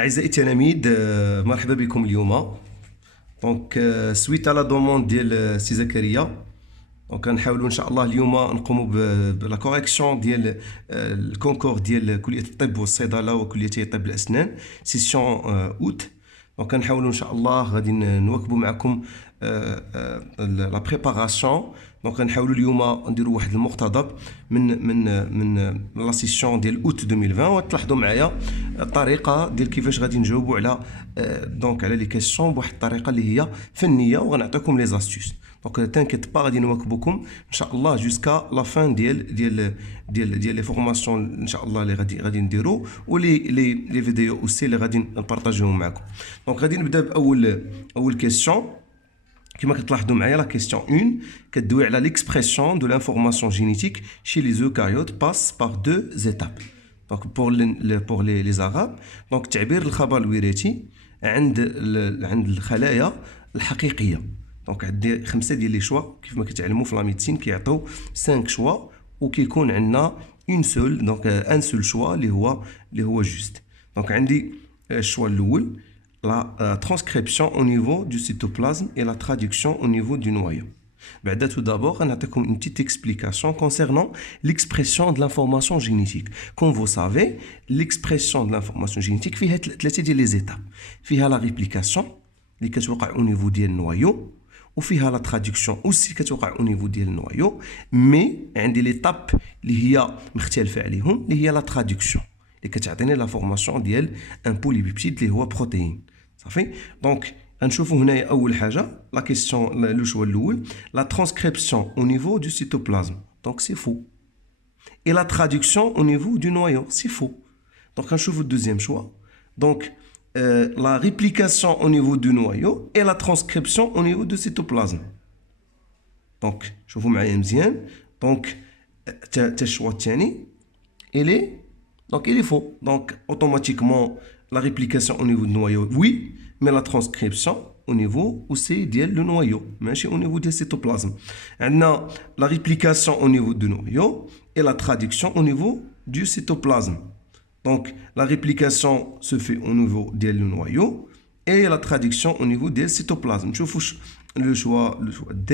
أعزائي التلاميذ مرحبا بكم اليوم. دونك سويت على دوموند ديال سي زكريا، دونك غنحاولوا ان شاء الله اليوم نقوموا بلا كوريكسيون ديال الكونكور ديال كليه الطب والصيدله وكليتي طب الاسنان سيسيون اوت. دونك غنحاولوا ان شاء الله غادي نواكبوا معكم لا بريباراسيون. دونك غنحاولوا اليوم نديروا واحد المقتضب من لا سيسيون ديال اوت 2020، وتلاحظوا معايا الطريقه ديال كيفاش غادي نجاوبوا على دونك على لي كيسيون بواحد الطريقه اللي هي فنيه، وغنعطيكم لي زاستيوس. دونك تانكيت با غادي نواكبوكم ان شاء الله جوسكا لا فان ديال لي فورماسيون ان شاء الله اللي غادي نديرو، ولي لي فيديو اوسي اللي غادي نبارطاجيهم معكم. دونك غادي نبدا باول كيسيون. كما كتلاحظوا معايا لا كيسيون 1 كتدوي على ليكسبريسيون دو لانفورماسيون جينيتيك شي لي زوكاريوت باس بار دو زيتاب. دونك بور لي زاراب، دونك تعبير الخبر الوراثي عند الخلايا الحقيقيه. دونك عندي 5 ديال لي شوا كيف ما كتعلموا في لا ميديسين كيعطيو 5 شوا، وكيكون عندنا اون سول دونك ان سول شوا اللي هو جوست. دونك عندي الشوا الاول la transcription au niveau du cytoplasme et la traduction au niveau du noyau. Tout d'abord, on a une petite explication concernant l'expression de l'information génétique. Comme vous savez, l'expression de l'information génétique fait les étapes. Il y a la réplication qui se passe au niveau du noyau, ou il y a la traduction aussi qui se passe au niveau du noyau, mais il y a l'étape qui est la traduction. اللي كتعطيني لا فورماسيون ديال ان بوليبيبتيد اللي هو بروتين. صافي. دونك غنشوفوا هنايا اول حاجه لا كيسيون لو شوا الاول لا ترانسكريبسيون او نيفو دو سيتوبلازم، دونك سي فو، اي لا ترادكسيون او نيفو دو نويو سي فو. دونك غنشوفوا الدوزيام شوا دونك لا ريبليكاسيون او نيفو دو نويو اي لا ترانسكريبسيون او نيفو دو سيتوبلازم. دونك شوفوا معايا مزيان. دونك تا الشوا الثاني الي donc il est faux. Donc automatiquement la réplication au niveau du noyau oui, mais la transcription au niveau aussi du noyau, mais au niveau du cytoplasme. Maintenant la réplication au niveau du noyau et la traduction au niveau du cytoplasme. Donc la réplication se fait au niveau du noyau et la traduction au niveau du cytoplasme. Je vous le choix D.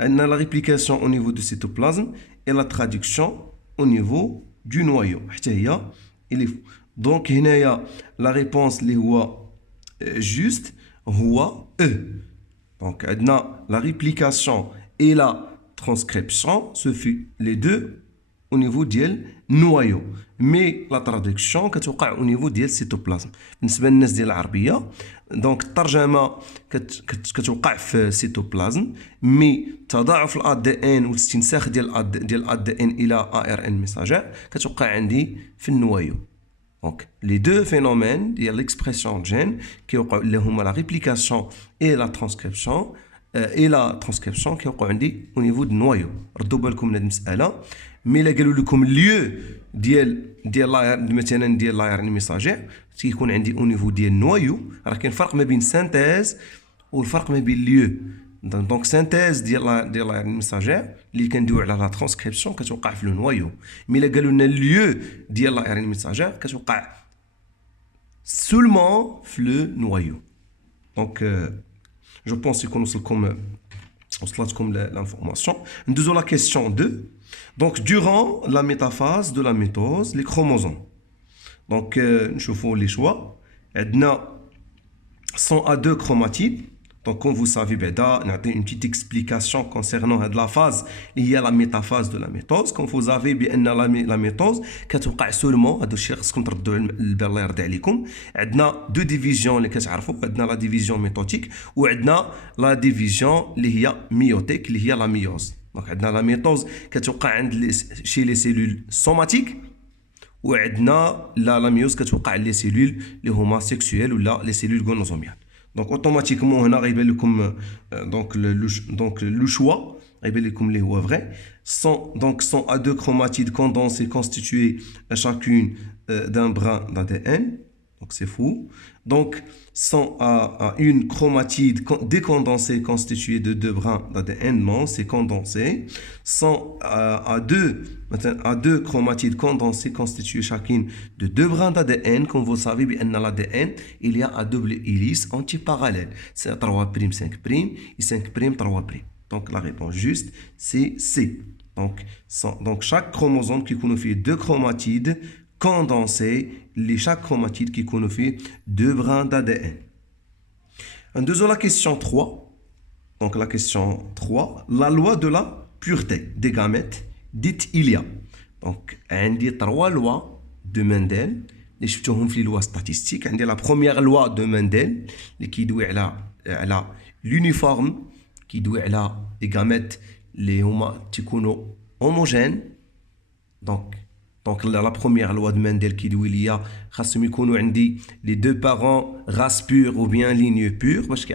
Maintenant la réplication au niveau du cytoplasme et la traduction au niveau du noyau. Donc la réponse اللي هو juste هو E. Donc la réplication et la transcription se fait les deux au niveau ديال noyau, mais la traduction كتوقع au niveau ديال cytoplasme. بالنسبه للناس ديال العربيه دونك الترجمه كتوقع في سيتوبلازم، مي تضاعف الاد دي ان والاستنساخ ديال الاد دي ان الى ا ار ان ميساجير كتوقع عندي في النوايو. دونك لي دو فينومين ديال ليكسبرسيون جين كيوقعوا اللي هما لا ريبليكاسيون اي لا ترانسكريبسيون كيوقعوا عندي او نيفو دو نوايو. ردوا بالكم من هذه المساله. مي الا قالوا لكم ليو ديال مثلا ديال لا ار ان ميساجير تيكون عندي او نيفو ديال النوايو، راه كاين فرق ما بين سانتيز والفرق ما بين ليو. دونك سانتيز ديال لا ار ان ميساجير اللي كندويو على لا ترانسكريبسيون كتوقع في لو نوايو، مي الا قالوا لنا ليو ديال لا ار ان ميساجير كتوقع سولمون في لو نوايو. دونك جو بونس يكون وصلتكم l'information. ندوزو la question 2. Donc durant la métaphase de la mitose, les chromosomes. Donc نشوفوا les choix. عندنا 100A2 chromatides. Donc comme vous savez بعدا نعطي une petite explication concernant la phase اللي هي la métaphase de la mitose. Comme vous savez بان la mitose كتوقع seulement هادو الشيء خصكم تردوا البال الله يرضي عليكم. عندنا دو ديفيزيون اللي كتعرفوا، عندنا لا ديفيزيون ميتوتيك وعندنا لا ديفيزيون اللي هي ميوتيك اللي هي لا ميوز. دونك عندنا لا ميتوز كتوقع عند شي لي سيلول سوماتيك، وعندنا لا ميوز كتوقع لي سيلول اللي هما سيكسويل ولا لي سيلول غونوزوميال. دونك اوتوماتيكمون هنا غيبان لكم دونك لو شوا غيبان لكم اللي هو فري. Donc 100A2 chromatides condensées constituées chacune d'un brin d'ADN. Donc c'est fou. Donc, à une chromatide décondensée constituée de 2 brins d'ADN, non, c'est condensé. À deux chromatides condensées constituées chacune de 2 brins d'ADN, comme vous savez, dans l'ADN, il y a un double hélice antiparallèle. C'est 3', 5' et 5', 3'. Donc la réponse juste, c'est C. Donc chaque chromosome qui confie 2 chromatides condensées, chaque chromatide qui confie 2 brins d'ADN. La question 3. Donc la question 3, la loi de la pureté des gamètes dite il y a. Donc on dit 3 lois de Mendel. Les شفتوهم في les lois statistiques. On dit la première loi de Mendel qui doit على l'uniforme qui doit على les gamètes les homogènes. Donc la première loi de Mendel qui dit il y a les 2 parents race pure ou bien ligne pure parce que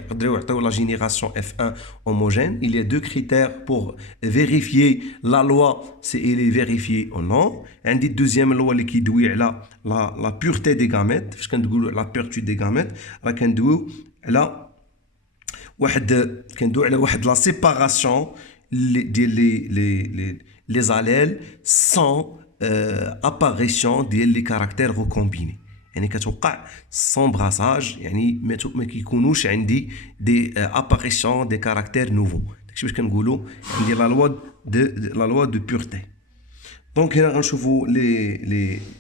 la génération F1 homogène. Il y a 2 critères pour vérifier la loi, c'est elle est vérifiée ou non. On dit deuxième loi qui dit la pureté des gamètes. parce qu'on dit la pureté des gamètes كان على واحد la séparation les allèles sans apparition des caractères recombinés. يعني كتوقع sans brassage يعني ما كيكونوش عندي des apparitions des caractères nouveaux. داكشي باش كنقولوا عندي la loi de pureté. Donc هنا غنشوفوا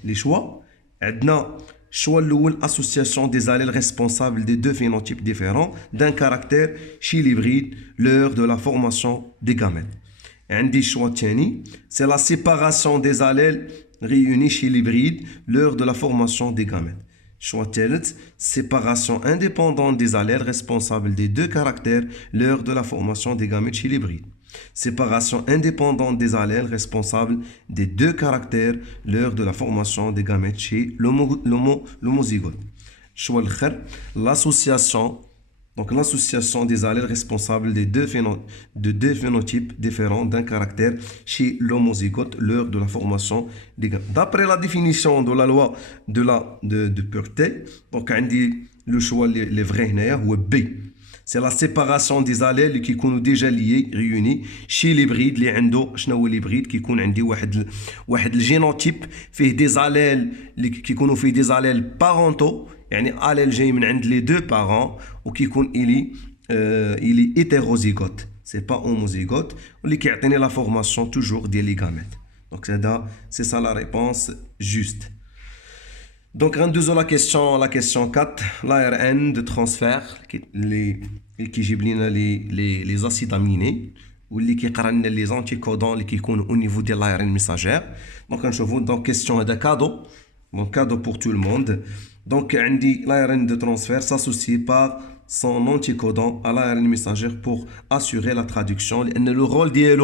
les choix. عندنا choix الاول association des allèles responsables des 2 phénotypes différents d'un caractère chez l'hybride l'heure de la formation des gamètes. عندي choix الثاني c'est la séparation des allèles réunis chez l'hybride l'heure de la formation des gamètes. Choix الثالث séparation indépendante des allèles responsables des 2 caractères l'heure de la formation des gamètes chez l'hybride. Séparation indépendante des allèles responsables des 2 caractères l'heure de la formation des gamètes chez l'homozygote. Choix الآخر l'association. Donc l'association des allèles responsables des 2 phénotypes différents d'un caractère chez l'homozygote l'heure de la formation des gamètes. D'après la définition de la loi de pureté, donc on dit le choix les vrais ou B. C'est la séparation des allèles qui sont déjà liés, réunis chez l'hybride. اللي عنده شنو هو l'hybride qui يكون عندي واحد الجينوتيب فيه des allèles اللي كيكونوا فيه des allèles parentaux. يعني allèle جاي من عند les 2 parents وكيكون il est hétérozygote. C'est pas homozygote واللي كيعطيني la formation toujours ديال les gamètes. Donc c'est ça la réponse juste. Donc, rendons la question 4, l'ARN de transfert qui جيب les acides aminés ou qui قرن les anticodones qui sont au niveau de l'ARN messagère. Donc, on donc question de cadeau. Donc, cadeau pour tout le monde. Donc, l'ARN de transfert s'associe par son anticodon à l'ARN messagère pour assurer la traduction. Le rôle de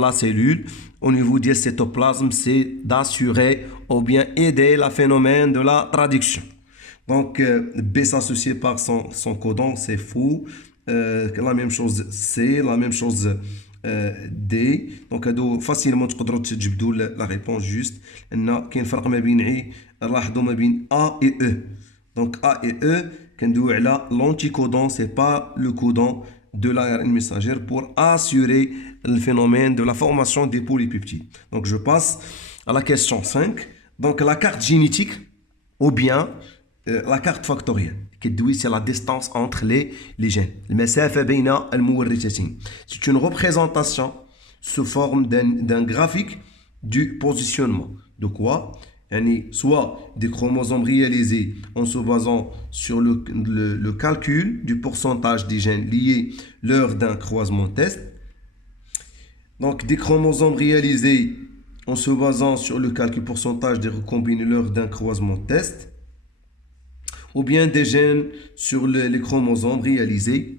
la cellule au niveau du cytoplasme, c'est d'assurer ou bien aider le phénomène de la traduction. Donc, B s'associe par son codon, c'est fou. La même chose C, la même chose D. Donc, facilement, تقدروا تجبدوا la réponse juste. كاين فرق ما بين لاحظوا ما بين A et E. Donc, A et E, l'anticodon, ce n'est pas le codon de l'ARN messagère pour assurer le phénomène de la formation des polypeptides. Donc, je passe à la question 5. Donc, la carte génétique ou bien la carte factorielle. C'est la distance entre les gènes. C'est une représentation sous forme d'un graphique du positionnement. De quoi? Soit des chromosomes réalisés en se basant sur le calcul du pourcentage des gènes liés lors d'un croisement test. Donc des chromosomes réalisés en se basant sur le calcul pourcentage des recombinés lors d'un croisement test. Ou bien des gènes sur les chromosomes réalisés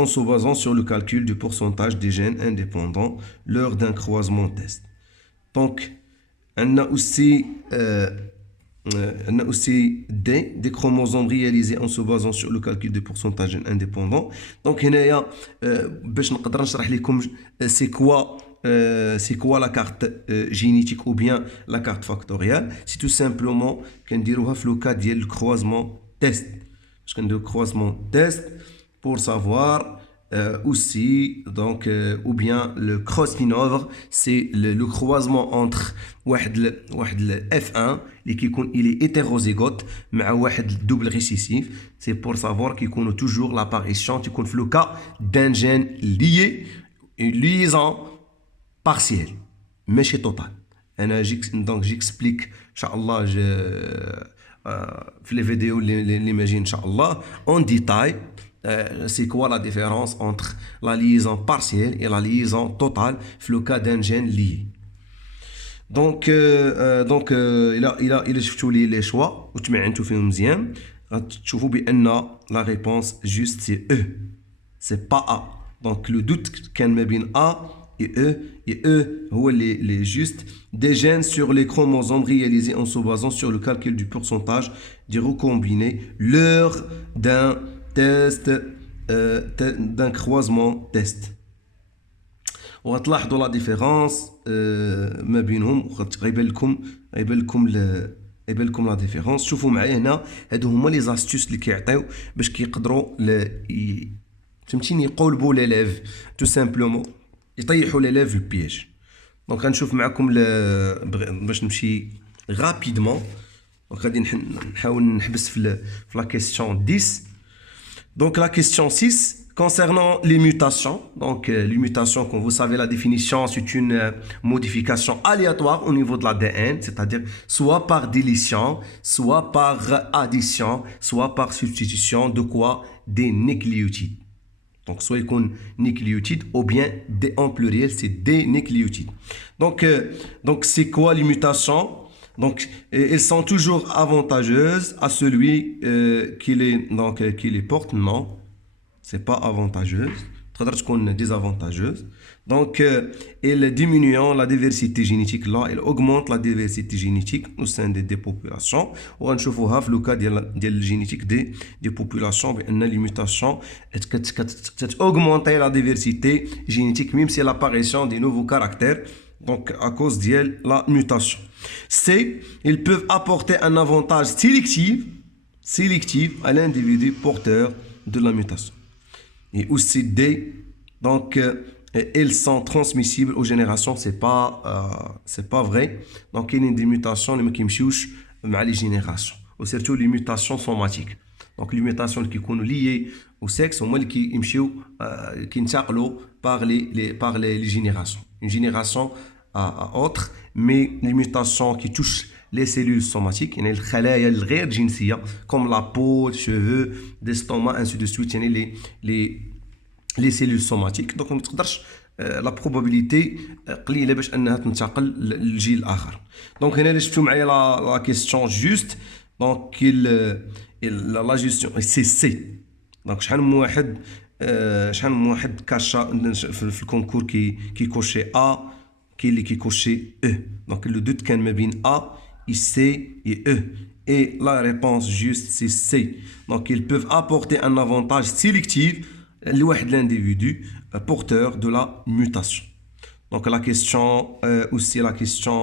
en se basant sur le calcul du pourcentage des gènes indépendants lors d'un croisement test. Donc, on a aussi des chromosomes réalisés en se basant sur le calcul du pourcentage indépendant. Donc, c'est quoi c'est quoi la carte génétique ou bien la carte factorielle? C'est tout simplement qu'on dirait le cas du croisement test. Parce qu'on dit croisement test pour savoir aussi, donc, ou bien le cross minovre, c'est le croisement entre le F1 il est hétérozygote مع واحد double récessif. C'est pour savoir qu'il y a toujours l'apparition du le cas d'un gène lié, une liaison partielle, mais chez total. Donc j'explique, Inch'Allah, les vidéos, l'imagine, Inch'Allah, en détail. C'est quoi la différence entre la liaison partielle et la liaison totale dans le cas d'un gène lié. Donc il a شفتوا لي les choix وتمعنتوا فيهم مزيان غتشوفوا بان la réponse juste c'est E, c'est pas A. Donc le doute كان ما بين A et E هو les juste des gènes sur les chromosomes réalisés en se basant sur le calcul du pourcentage des recombinés lors d'un test d'un croisement test. وغتلاحظوا لا ديفيرونس ما بينهم غيبان لكم لا ديفيرونس. شوفوا معايا هنا هادو هما لي زاستيوس اللي كيعطيو باش كيقدروا فهمتيني يقولبوا ليليف تو سامبلومون يطيحوا ليليف في البياج. دونك غنشوف معكم باش نمشي رابيدمون. دونك غادي نحاول نحبس في لا كيسيون 10. Donc la question 6, concernant les mutations. Donc les mutations, comme vous savez, la définition, c'est une modification aléatoire au niveau de l'ADN, c'est-à-dire soit par délétion, soit par addition, soit par substitution de quoi? Des nucléotides. Donc soit il y a nucléotides ou bien en pluriel, c'est des nucléotides. Donc c'est quoi les mutations? Donc, elles sont toujours avantageuses à celui qui les porte. Non, c'est pas avantageuse. Peut-être qu'on est désavantageuse. Donc, elles diminuent la diversité génétique là, elles augmentent la diversité génétique au sein des populations. On va voir le cas de la génétique des populations, les mutations augmentent la diversité génétique, même si l'apparition des nouveaux caractères. Donc, à cause de la mutation. C, ils peuvent apporter un avantage sélectif à l'individu porteur de la mutation. Et aussi D, donc, elles sont transmissibles aux générations. C'est pas vrai. Donc, il y a des mutations qui mchouchent avec les générations. Ou surtout les mutations somatiques. Donc, les mutations qui sont liées au sexe, ou qui sont par les générations. Une génération à autre, mais les mutations qui touchent les cellules somatiques, il y a les خلايا الغير جنسية comme la peau, les cheveux, l'estomac, ainsi de suite, il y a les cellules somatiques. Donc, on la probabilité قليلة باش انها تنتقل للجيل الاخر. Donc هنا اللي شفتوا معايا la question juste. Donc la gestion c'est C. Donc شحال من واحد كاشا في الكونكور كي كوشي A qui est qui coché E. Donc le doute qu'un mabine A, et C et E. Et la réponse juste c'est C. Donc ils peuvent apporter un avantage sélectif à l'individu porteur de la mutation. Donc la question aussi la question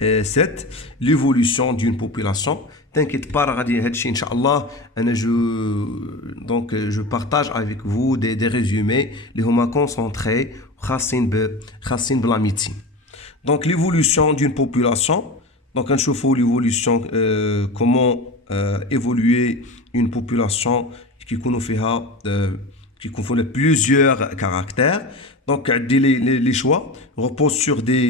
7, l'évolution d'une population. T'inquiète pas, Inch'Allah, je partage avec vous des résumés, les hommes concentrés, Khassin Bla médecine. Donc l'évolution d'une population, donc on chauffe l'évolution, comment évoluer une population qui confond plusieurs caractères. Donc les choix reposent sur des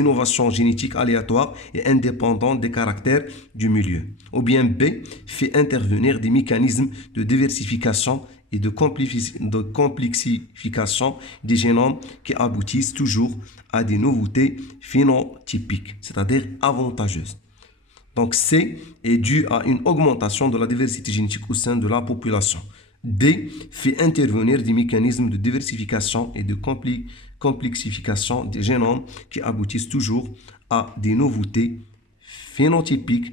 innovations génétiques aléatoires et indépendantes des caractères du milieu. Ou bien B, fait intervenir des mécanismes de diversification et de complexification des génomes qui aboutissent toujours à des nouveautés phénotypiques, c'est-à-dire avantageuses. Donc C est dû à une augmentation de la diversité génétique au sein de la population. D fait intervenir des mécanismes de diversification et de complexification des génomes qui aboutissent toujours à des nouveautés phénotypiques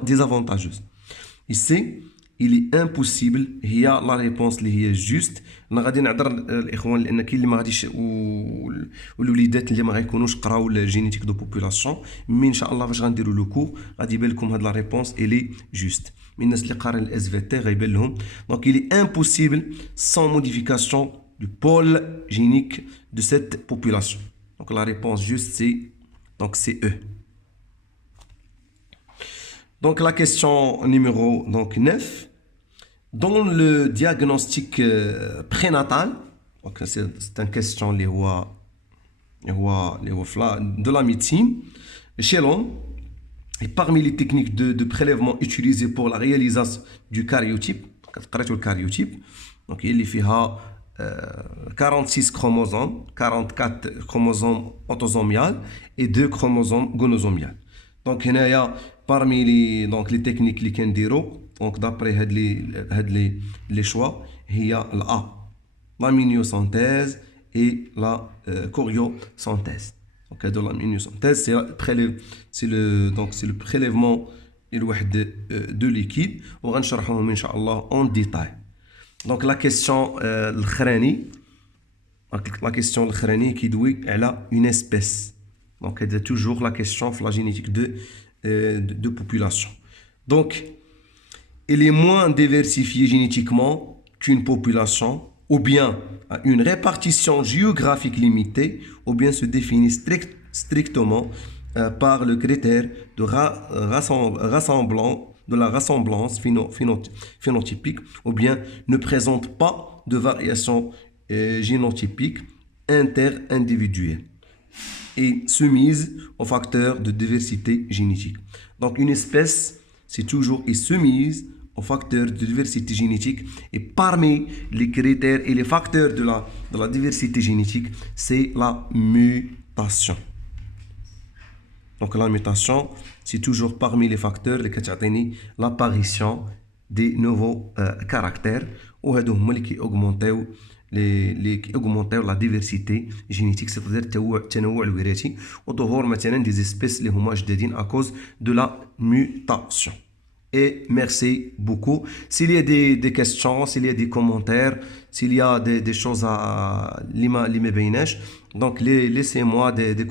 désavantageuses. Et C il est impossible هي لا ريبونس اللي هي جوست. انا غادي نعذر الاخوان لان كاين اللي ما غاديش والوليدات اللي ما غيكونوش قراو الجينيتيك دو بوبولاسيون، مي ان شاء الله فاش غنديروا لو كور غادي يبان لكم هاد لا ريبونس الي جوست. من الناس اللي قارين الاس في تي غيبان لهم. دونك il est impossible sans modification du pôle génique de cette population. Donc la réponse juste c'est E. Donc la question numéro 9. Dans le diagnostic prénatal, donc c'est une question de la médecine, chez l'homme, et parmi les techniques de prélèvement utilisées pour la réalisation du cariotype, donc il y a 46 chromosomes, 44 chromosomes autosomiales et 2 chromosomes gonosomiales. Donc il y a parmi les techniques qui sont dites, donc d'après les choix, il y a la l'aminiosynthèse et la choriosynthèse. Donc l'aminiosynthèse c'est le prélèvement de liquide. On va نشرحهم إن شاء الله en détail. Donc la question الخراني qui دوي على une espèce. Donc c'est toujours la question de la génétique de population. Donc elle est moins diversifiée génétiquement qu'une population, ou bien à une répartition géographique limitée, ou bien se définit strictement par le critère de la rassemblance phénotypique, ou bien ne présente pas de variation génotypique interindividuelle et soumise aux facteurs de diversité génétique. Donc une espèce, c'est toujours soumise aux facteurs de diversité génétique, et parmi les critères et les facteurs de la diversité génétique, c'est la mutation. Donc la mutation, c'est toujours parmi les facteurs qui ont l'apparition des nouveaux caractères, ou qui augmentent la diversité génétique, c'est-à-dire التنوع الوراثي وظهور مثلا des espèces اللي هما جدادين à cause de la mutation. Et merci beaucoup. S'il y a des questions, s'il y a des commentaires, s'il y a des choses à donc laissez-moi des